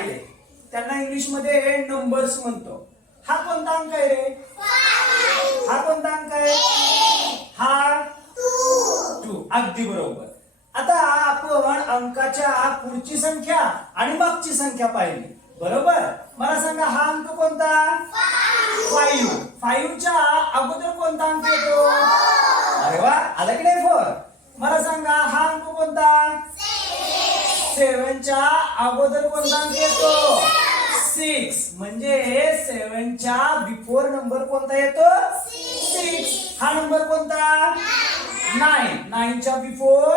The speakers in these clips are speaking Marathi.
राहिले त्यांना इंग्लिश मध्ये नंबर्स म्हणतो. हा कोणता अंक आहे रे? हा कोणता अंक आहे? हा 2. अगदी बरोबर. आता आपण अंकाच्या पुढची संख्या आणि मागची संख्या पाहिली, बरोबर. मला सांगा हा अंक कोणता? 5. 5 च्या अगोदर कोणता अंक येतो? अरे वा, आला की नाही 4? मला सांगा हा अंक कोणता? 7 च्या अगोदर कोणता अंक येतो? 6. म्हणजे 7 च्या बिफोर नंबर कोणता येतो? 6. हा नंबर कोणता? 9. 9 च्या बिफोर?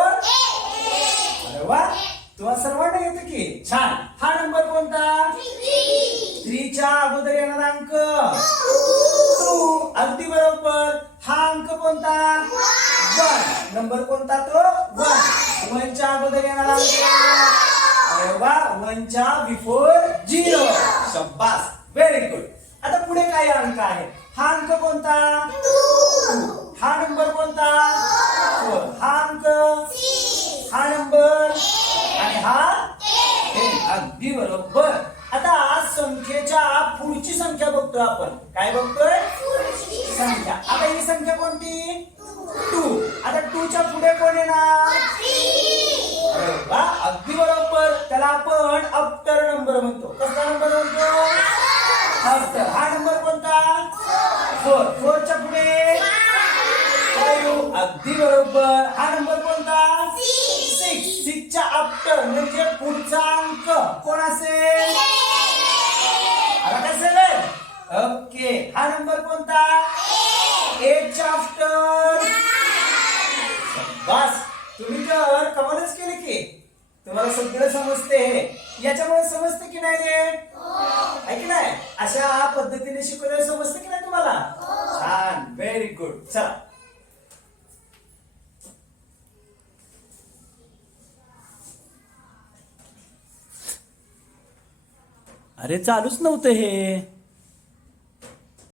अरे वा, तुम्हा सर्वांना येतं की. छान. हा नंबर कोणता? 3 च्या अगोदर येणारा अंक? 2. अगदी बरोबर. हा अंक कोणता? 1. नंबर कोणता तो? 1. 1 च्या अगोदर येणारा अंक? अरे वा, 1 च्या बिफोर 0. शाबास, व्हेरी गुड. आता पुढे काय अंक आहे? हा अंक कोणता? 2. हा नंबर कोणता? 4. हा अंक? हा नंबर? आणि हा? 10. अगदी बरोबर. आता संख्येच्या पुढची संख्या बघतोय आपण. काय बघतोय? संख्या. आता ही संख्या कोणती? 2. आता 2 च्या पुढे कोण येणार? अरे वा, अगदी बरोबर. त्याला आपण आफ्टर नंबर म्हणतो. कसला नंबर म्हणतो? आफ्टर. हा नंबर कोणता? 4. 4 च्या पुढे? 5. अगदी बरोबर. हा नंबर कोणता? 6. 6 च्या आफ्टर म्हणजे पुढचा अंक कोण असेल? आला का 7? ओके. हा नंबर कोणता? 8 च्या आफ्टर? बस, तुम्ही तर कमालच केली की. तुम्हाला सगळं समजते. याच्यामुळे समजते की नाही रे? आहे की नाही? अशा पद्धतीने शिकवलं समजते की नाही तुम्हाला? छान, व्हेरी गुड. चला, अरे चालूच नव्हतं हे.